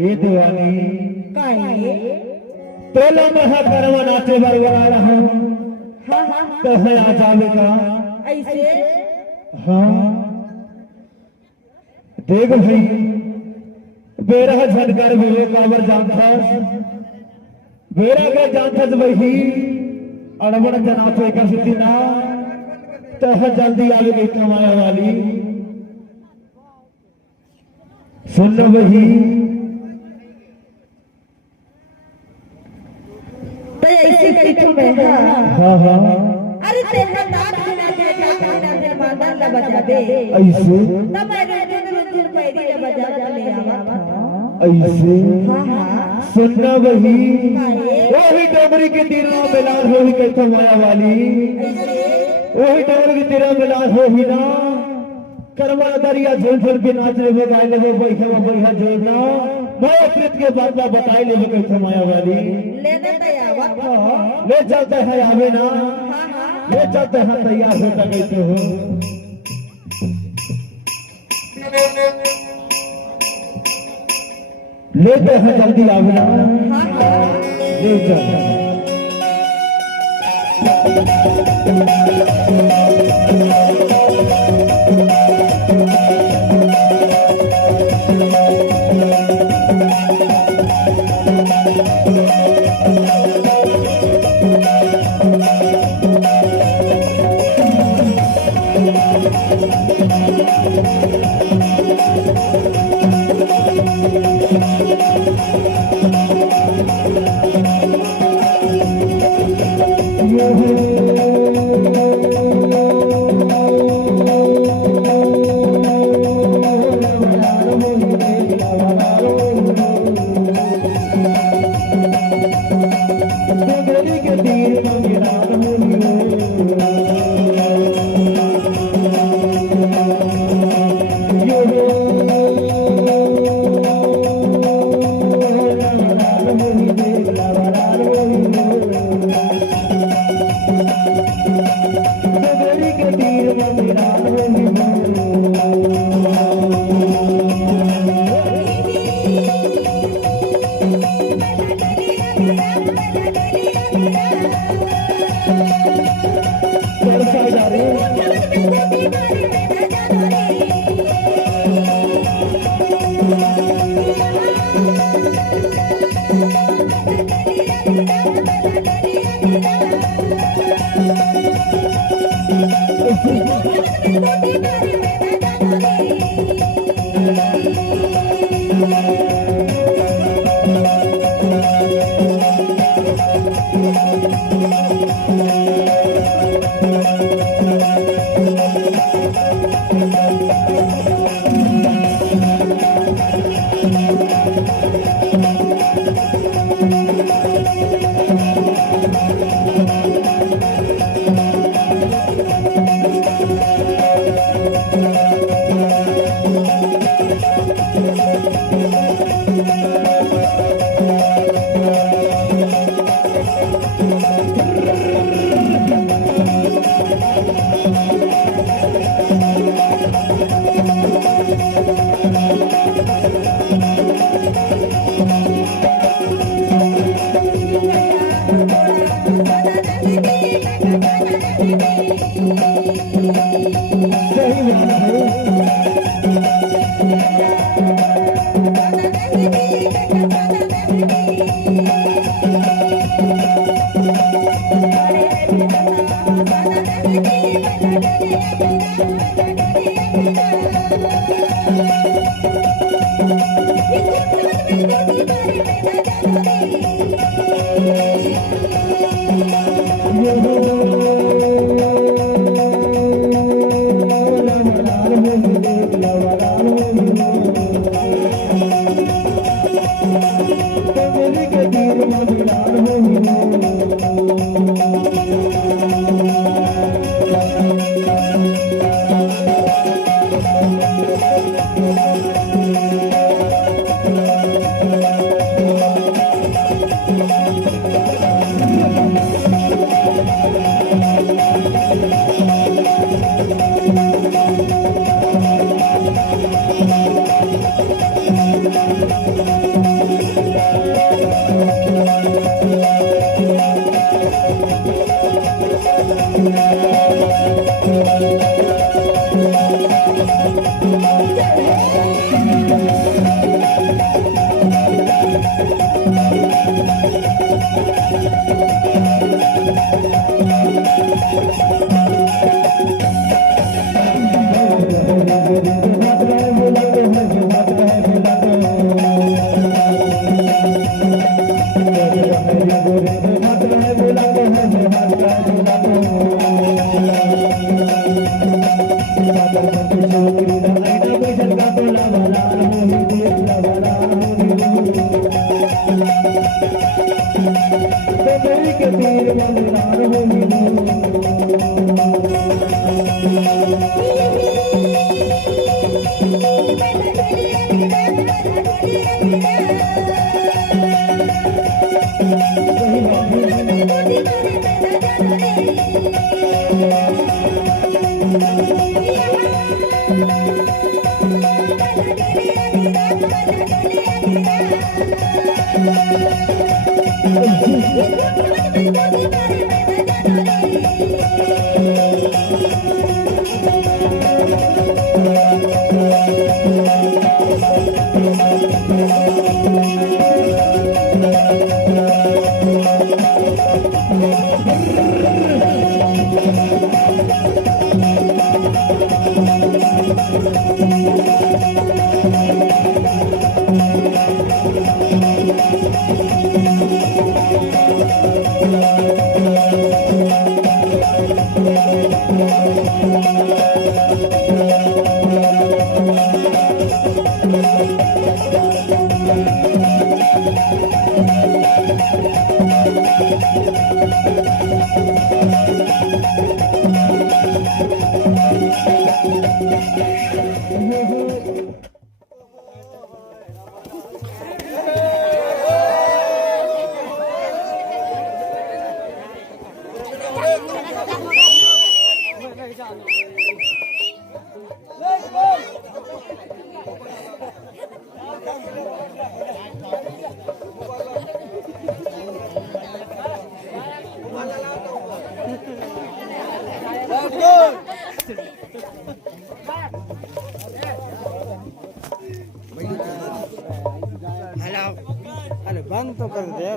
ये दीवानी तोला महा करवा नाचे बरवा रहा तो है आ जावेगा ऐसे हाँ देख भाई बेरा झटकर भी कावर जानता बेरा के जानता वही अड़बड़ जना तो एक सिद्धि ना तो है जल्दी आगे गई कमाया वाली सुन लो वही तो ऐसे कैठो में हाँ हाँ अरे तेरा नाक बिना देखा बिना दे मादर ला बजाबे ऐसे तब मैं दिन पैरी ला बजा ले आवा था ऐसे हां सुनना वही डोगरी के तीरों मिलान हो ही कैसे माया वाली वही डोगरी के तीरों मिलान हो ही ना करवा दरिया झोल झोल के नाच ले वो गाय ले वो बैठा जोड़ना मैं प्रीत के बात का बताई ले वो कैसे माया वाली लेने तैयार था ले चलते हैं आवे ना हां ले चलते हैं तैयार होता कैसे हो लेते हैं जल्दी आवे ना ले चल अरे बंद तो कर दे।